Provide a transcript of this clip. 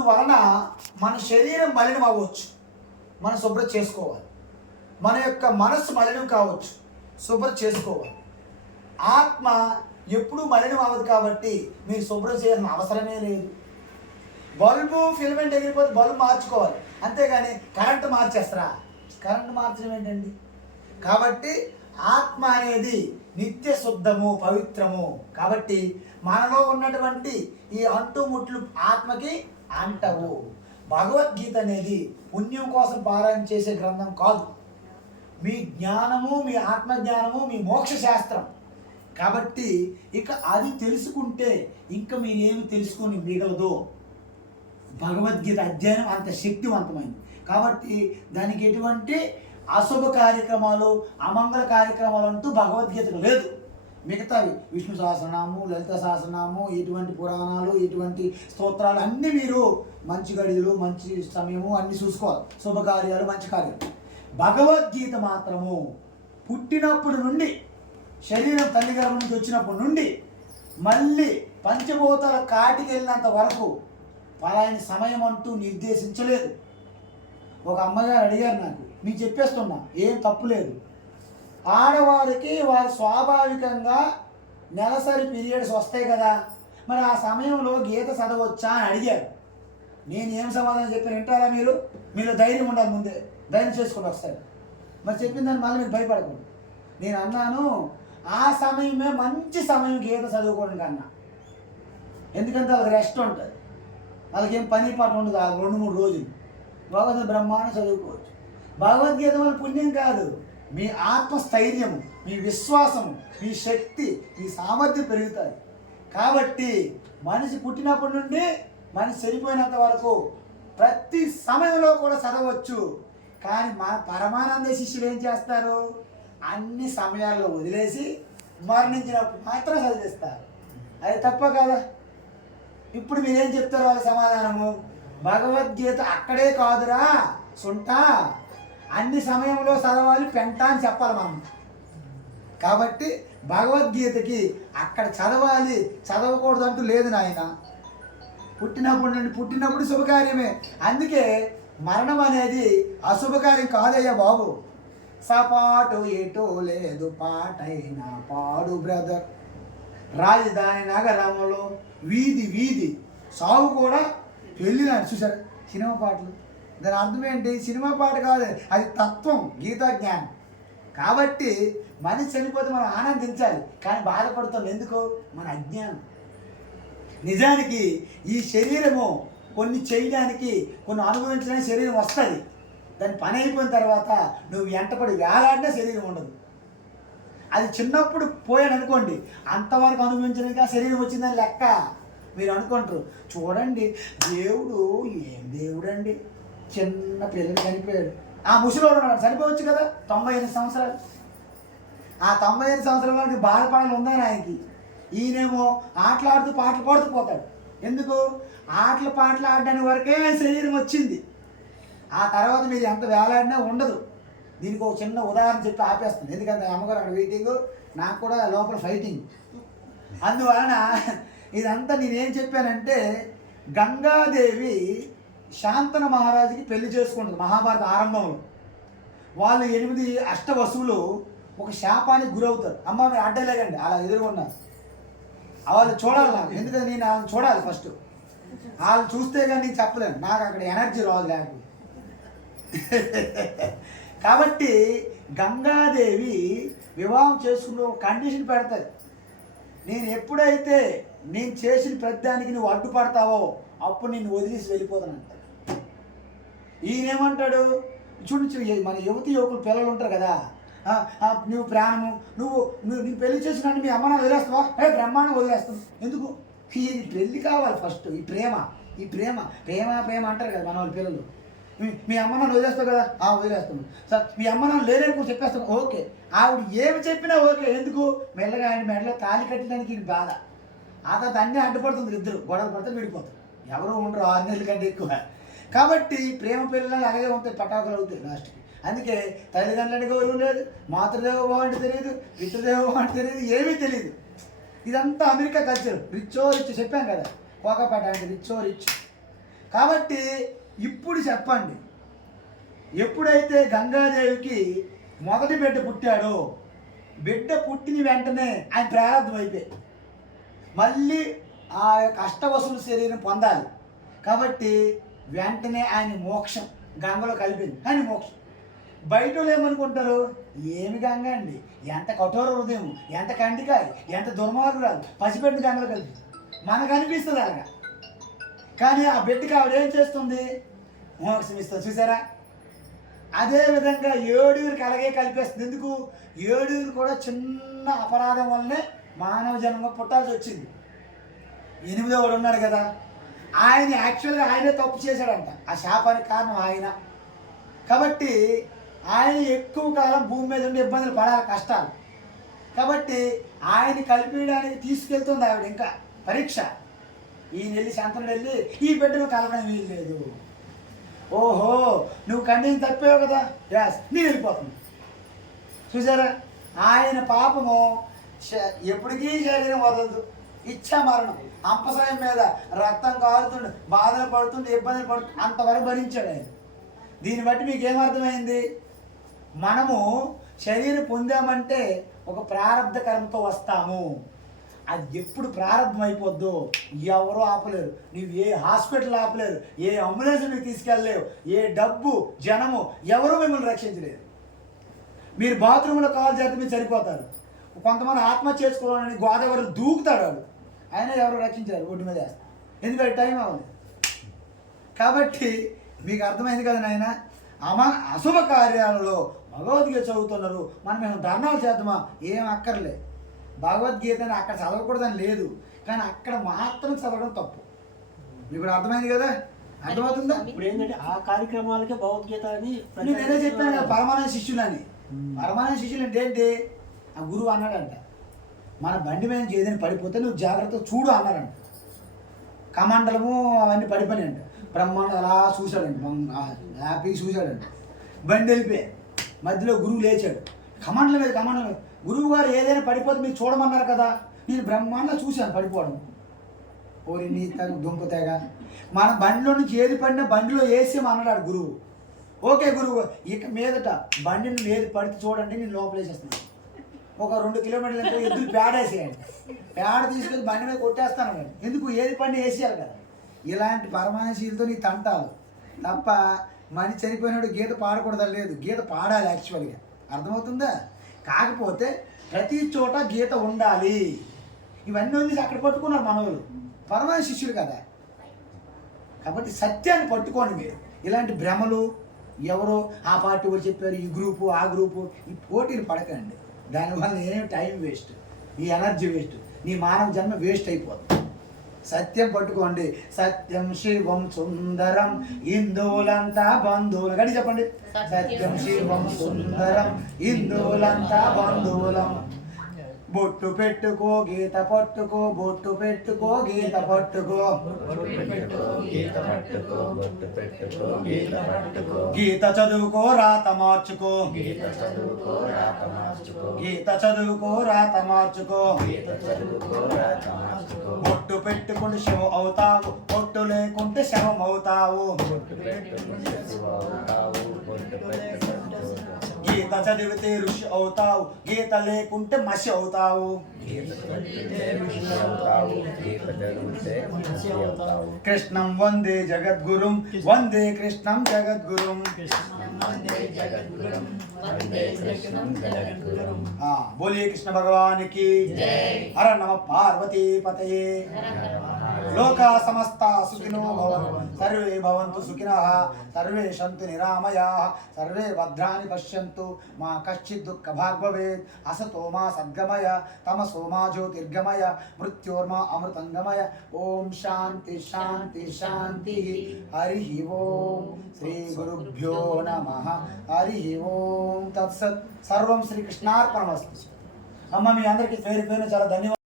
అందువలన మన శరీరం మలినం అవ్వచ్చు, మనం శుభ్రం చేసుకోవాలి. మన యొక్క మనస్సు మలినం కావచ్చు, శుభ్రం చేసుకోవాలి. ఆత్మ ఎప్పుడూ మలినం అవ్వదు కాబట్టి మీరు శుభ్రం చేయాల్సిన అవసరమే లేదు. బల్బు ఫిలమెంట్ ఎగిరిపోతే బల్బు మార్చుకోవాలి, అంతేగాని కరెంటు మార్చేస్తారా? కరెంటు మార్చడం ఏంటండి? కాబట్టి ఆత్మ అనేది నిత్య శుద్ధము, పవిత్రము. కాబట్టి మనలో ఉన్నటువంటి ఈ అంటుముట్లు ఆత్మకి అంటవు. భగవద్గీత అనేది పుణ్యం కోసం పారాయణ చేసే గ్రంథం కాదు. మీ జ్ఞానము, మీ ఆత్మజ్ఞానము, మీ మోక్ష శాస్త్రం. కాబట్టి ఇక అది తెలుసుకుంటే ఇంకా మీరేమి తెలుసుకొని మిగలదు. భగవద్గీత అధ్యయనం అంత శక్తివంతమైంది కాబట్టి దానికి ఎటువంటి అశుభ కార్యక్రమాలు, అమంగళ కార్యక్రమాలు అంటూ భగవద్గీతకు లేదు. మిగతావి విష్ణు సహస్రనామము, లలిత సహస్రనామము, ఇటువంటి పురాణాలు, ఇటువంటి స్తోత్రాలు అన్నీ మీరు మంచి గడియలు, మంచి సమయము అన్నీ చూసుకోవాలి. శుభకార్యాలు, మంచి కార్యాలు. భగవద్గీత మాత్రము పుట్టినప్పటి నుండి, శరీరం తల్లి గర్భం నుంచి వచ్చినప్పటి నుండి మళ్ళీ పంచభూతాల కాటికి వెళ్ళినంత వరకు పలాని సమయం అంటూ నిర్దేశించలేదు. ఒక అమ్మగారు అడిగారు నాకు, మీకు చెప్పేస్తున్నా, ఏం తప్పు లేదు. ఆడవారికి వారు స్వాభావికంగా నెలసరి పీరియడ్స్ వస్తాయి కదా, మరి ఆ సమయంలో గీత చదవచ్చా అని అడిగారు. నేను ఏం సమాధానం చెప్పాను వింటారా మీరు? మీరు ధైర్యం ఉండాలి, ముందే ధైర్యం చేసుకుని వస్తారు. మరి చెప్పిన దాన్ని మళ్ళీ మీరు భయపడకూడదు. నేను అన్నాను, ఆ సమయమే మంచి సమయం గీత చదువుకోవడం కన్నా. ఎందుకంటే వాళ్ళకి రెస్ట్ ఉంటుంది, వాళ్ళకి ఏం పని పాట ఉండదు ఆ 2-3 రోజులు. భగవద్గీత బ్రహ్మాండం చదువుకోవచ్చు. భగవద్గీత వల్ల పుణ్యం కాదు, మీ ఆత్మస్థైర్యము, మీ విశ్వాసము, మీ శక్తి, మీ సామర్థ్యం పెరుగుతాయి. కాబట్టి మనిషి పుట్టినప్పటి నుండి మనిషి చనిపోయినంత వరకు ప్రతి సమయంలో కూడా చదవచ్చు. కానీ మా పరమానంద శిష్యులు ఏం చేస్తారు? అన్ని సమయాల్లో వదిలేసి మరణించినప్పుడు మాత్రం చదివిస్తారు. అది తప్ప కదా? ఇప్పుడు మీరేం చెప్తారు వాళ్ళ సమాధానము? భగవద్గీత అక్కడే కాదురా సుంట, అన్ని సమయంలో చదవాలి పెంట అని చెప్పాలి మనం. కాబట్టి భగవద్గీతకి అక్కడ చదవాలి, చదవకూడదు అంటూ లేదు నాయన. పుట్టినప్పుడు శుభకార్యమే. అందుకే మరణం అనేది అశుభకార్యం కాదయ్యా బాబు. సపాటు ఎటో లేదు పాటైనా పాడు బ్రదర్, రాజధాని నగరంలో వీధి వీధి సాగు కూడా పెళ్ళినా. చూసారు సినిమా పాటలు, దాని అర్థం ఏంటి? సినిమా పాట కాదు, అది తత్వం, గీతా జ్ఞానం. కాబట్టి మనిషి చనిపోతే మనం ఆనందించాలి, కానీ బాధపడుతాం ఎందుకు? మన అజ్ఞానం. నిజానికి ఈ శరీరము కొన్ని చేయడానికి, కొన్ని అనుభవించడానికి శరీరం వస్తుంది. దాని పని అయిపోయిన తర్వాత నువ్వు వెంటపడి వేలాడినా శరీరం ఉండదు. అది చిన్నప్పుడు పోయాడు అనుకోండి, అంతవరకు అనుభవించడానికి ఆ శరీరం వచ్చిందని లెక్క. మీరు అనుకుంటారు, చూడండి దేవుడు ఏం దేవుడు అండి, చిన్న పిల్లలు చనిపోయాడు. ఆ ముసలివాడు ఉన్నాడు, చనిపోవచ్చు కదా, 98 సంవత్సరాలు. ఆ 98 సంవత్సరాలకి బాధపడాలి ఉందని ఆయనకి. ఈయనేమో ఆటలాడుతూ పాటలు పాడుతూ పోతాడు. ఎందుకు? ఆటలు పాటలు ఆడడానికి వరకే శరీరం వచ్చింది. ఆ తర్వాత మీరు ఎంత వేలాడినా ఉండదు. దీనికి ఒక చిన్న ఉదాహరణ చెప్పి ఆపేస్తుంది, ఎందుకంటే అమ్మగారు అక్కడ వెయిటింగ్, నాకు కూడా లోపల ఫైటింగ్. అందువలన ఇదంతా నేనేం చెప్పానంటే, గంగాదేవి శాంతన మహారాజుకి పెళ్లి చేసుకుంటుంది మహాభారత ఆరంభంలో. వాళ్ళు 8 అష్టవసువులు ఒక శాపానికి గురవుతారు. అమ్మ మీరు అడ్డలేకండి, అలా ఎదురుగున్నారు. వాళ్ళు చూడాలి నాకు, ఎందుకంటే నేను వాళ్ళని చూడాలి ఫస్ట్. వాళ్ళు చూస్తే కానీ నేను చెప్పలేను, నాకు అక్కడ ఎనర్జీ రాదు లేకపోతే. కాబట్టి గంగాదేవి వివాహం చేసుకున్న ఒక కండిషన్ పెడతాయి, నేను ఎప్పుడైతే నేను చేసిన ప్రతిదానికి నువ్వు అడ్డుపడతావో అప్పుడు నేను వదిలేసి వెళ్ళిపోతానంట. ఈయనేమంటాడు? చూడు మన యువకులు పిల్లలు ఉంటారు కదా, నువ్వు ప్రాణము, నువ్వు నీ పెళ్లి చేసినట్టు మీ అమ్మ వదిలేస్తావా? బ్రహ్మాండం వదిలేస్తావు. ఎందుకు? ఈ పెళ్ళి కావాలి ఫస్ట్. ఈ ప్రేమ ప్రేమ ప్రేమ అంటారు కదా మన వాళ్ళ పిల్లలు. మీ అమ్మ నన్ను వదిలేస్తావు కదా, వదిలేస్తాను సార్. మీ అమ్మ నన్ను లేదని చెప్పేస్తాను, ఓకే. ఆవిడ ఏమి చెప్పినా ఓకే. ఎందుకు? మెల్లగా ఆయన మెడలో తాళి కట్టడానికి ఇది బాధ. ఆ తర్వాత అన్నీ అడ్డుపడుతుంది, ఇద్దరు గొడవ పడితే విడిపోతారు, ఎవరు ఉండరు 6 నెలల కంటే ఎక్కువ. కాబట్టి ప్రేమ పిల్లలు అలాగే ఉంటాయి, పటాకులు అవుతాయి లాస్ట్కి. అందుకే తల్లిదండ్రులని గౌరవం లేదు, మాతృదేవో అంటే తెలియదు, పితృదేవో అంటే తెలియదు, ఏమీ తెలియదు. ఇదంతా అమెరికా కల్చర్. రిచ్ చెప్పాం కదా, కోకాపేట అంటే రిచ్. కాబట్టి ఇప్పుడు చెప్పండి, ఎప్పుడైతే గంగాదేవికి మొదటి బిడ్డ పుట్టాడో, బిడ్డ పుట్టిన వెంటనే ఆయన ప్రారంభం అయిపోయి మళ్ళీ ఆ యొక్క అష్టవసుల శరీరం పొందాలి. కాబట్టి వెంటనే ఆయన మోక్షం గంగలో కలిపింది. ఆయన మోక్షం. బయట వాళ్ళు ఏమనుకుంటారు, ఏమి గంగ అండి, ఎంత కఠోర హృదయం, ఎంత కంటికాయ, ఎంత దుర్మార్గురాలు, పసిబిడ్డ గంగలో కలిపి మనకు అనిపిస్తుంది అలాగా. కానీ ఆ బిడ్డకి ఆవిడ ఏం చేస్తుంది, మోక్షం ఇస్తుంది. చూసారా? అదేవిధంగా ఏడుగురికి అలాగే కలిపేస్తుంది. ఎందుకు? ఏడుగురు కూడా చిన్న అపరాధం వల్లనే మానవ జన్మ పుట్టాల్సి వచ్చింది. 8వ వాడు ఉన్నాడు కదా, ఆయన యాక్చువల్గా ఆయనే తప్పు చేశాడంట. ఆ శాపానికి కారణం ఆయన. కాబట్టి ఆయన ఎక్కువ కాలం భూమి మీద ఉండి ఇబ్బందులు పడాలి, కష్టాలు. కాబట్టి ఆయన కలిపేయడానికి తీసుకెళ్తుంది ఆవిడ. ఇంకా పరీక్ష. ఈయన వెళ్ళి శాంతనుడు వెళ్ళి ఈ బిడ్డను కలపడం వీలు లేదు. ఓహో, నువ్వు ఖండించి తప్పేవు కదా, యాస్ నేను వెళ్ళిపోతుంది. చూసారా? ఆయన పాపము ఎప్పటికీ శరీరం వదలదు. ఇచ్చా మరణం అంపసాయం మీద రక్తం కారుతుండే, బాధలు పడుతుండే, ఇబ్బందులు పడుతుంది, అంతవరకు భరించాడు ఆయన. దీన్ని బట్టి మీకు ఏమర్థమైంది? మనము శరీరం పొందామంటే ఒక ప్రారంధ కర్మతో వస్తాము. అది ఎప్పుడు ప్రారంభం అయిపోద్దో ఎవరో ఆపలేరు. నువ్వు ఏ హాస్పిటల్ ఆపలేరు, ఏ అంబులెన్స్ మీకు తీసుకెళ్ళలేవు, ఏ డబ్బు జనము ఎవరూ మిమ్మల్ని రక్షించలేరు. మీరు బాత్రూంలో కాల్ చేస్తే మీరు సరిపోతారు. కొంతమంది ఆత్మహత్య చేసుకోవాలని గోదావరి దూకుతాడు వాడు, అయినా ఎవరు రక్షించారు, ఒడ్డు మీద వేస్తారు. ఎందుకంటే టైం అవ్వలేదు. కాబట్టి మీకు అర్థమైంది కదా నాయన, అశుభ కార్యాలలో భగవద్గీత చదువుతున్నారు, మనం ఏమైనా ధర్నాలు చేద్దామా? ఏం అక్కర్లే. భగవద్గీతని అక్కడ చదవకూడదని లేదు, కానీ అక్కడ మాత్రం చదవడం తప్పు. మీకు కూడా అర్థమైంది కదా? అర్థమవుతుందా? ఇప్పుడు ఏంటంటే ఆ కార్యక్రమాలకే భగవద్గీత అని నేనే చెప్పాను కదా, పరమానంద శిష్యులని. పరమానంద శిష్యులు అంటే ఏంటి? ఆ గురువు అన్నాడంట, మన బండి మీద ఏదైనా పడిపోతే నువ్వు జాగ్రత్తగా చూడు అన్నారంట. కమండలము అవన్నీ పడిపోయి అంట. బ్రహ్మాండం అలా చూశాడంట, హ్యాపీగా చూశాడంట. బండి వెళ్ళిపోయి మధ్యలో గురువు లేచాడు. కమండలం మీద గురువు గారు ఏదైనా పడిపోతే మీరు చూడమన్నారు కదా, నేను బ్రహ్మాండంగా చూశాను పడిపోవడం. ఓరి నీ దుంపతేగా, మన బండిలో నుంచి ఏది పడినా బండిలో వేసేమన్నాడు గురువు. ఓకే గురువు, ఇక మీదట బండిని ఏది పడితే చూడండి, నేను లోపలేసేస్తున్నాను. ఒక 2 కిలోమీటర్లు ఎద్దులు పేడేసేయండి, పేడ తీసుకెళ్ళి బండి మీద కొట్టేస్తాను నేను. ఎందుకు? ఏది పడినా వేసేయాలి కదా. ఇలాంటి పరమానశీలతో నీ తంటాలు తప్ప మనిషి చనిపోయినాడు గీత పాడకూడదని లేదు. గీత పాడాలి యాక్చువల్గా. అర్థమవుతుందా? కాకపోతే ప్రతి చోట గీత ఉండాలి. ఇవన్నీ ఉంది అక్కడ పట్టుకున్నారు మనవులు, పరమాన శిష్యులు కదా. కాబట్టి సత్యాన్ని పట్టుకోండి మీరు. ఇలాంటి భ్రమలు ఎవరో ఆ పార్టీ వాళ్ళు చెప్పారు, ఈ గ్రూపు ఆ గ్రూపు, ఈ పోటీలు పడకండి. దానివల్ల ఏం టైం వేస్ట్, నీ ఎనర్జీ వేస్ట్, నీ మానవ జన్మ వేస్ట్ అయిపోతుంది. సత్యం పట్టుకోండి. సత్యం శివం సుందరం హిందువులంతా బంధువులు. గడి చెప్పండి. సత్యం శివం సుందరం హిందువులంతా బంధువులం. బొట్టు పెట్టుకో గీత పట్టుకో, బొట్టు పెట్టుకో గీత పట్టుకో, గీత చదువుకో రాత మార్చుకో, గీత చదువుకో రాత మార్చుకో. బొట్టు పెట్టుకుంటే శవం అవుతావు, బొట్టు లేకుంటే శవం అవుతావు. గీత చదివితే ఋషి అవుతావు, గీత లేకుంటే మసి అవుతావు. కృష్ణం వందే జగద్గురుం, వందే కృష్ణం జగద్గురుం. బోలియే కృష్ణ భగవానికి హర నమ పార్వతీ పతయే. లోకా సమస్త సుఖినో భవంతు, సర్వే భవంతు సుఖినః, సర్వే సంతు నిరామయాః, సర్వే భద్రాణి పశ్యంతు, మా కశ్చిద్ దుఃఖ భాగ్ భవేత్. అసతో మా సద్గమయ, తమసో మా జ్యోతిర్గమయ, మృత్యోర్మా అమృతంగమయ. ఓం శాంతి శాంతి శాంతి. హరి ఓం. శ్రీ గురుభ్యో నమః. హరి ఓం తత్సత్. సర్వం శ్రీకృష్ణార్పణమస్తు. అమ్మ మీ అందరికీ పేరు పేరు చాలా ధన్యవాదాలు.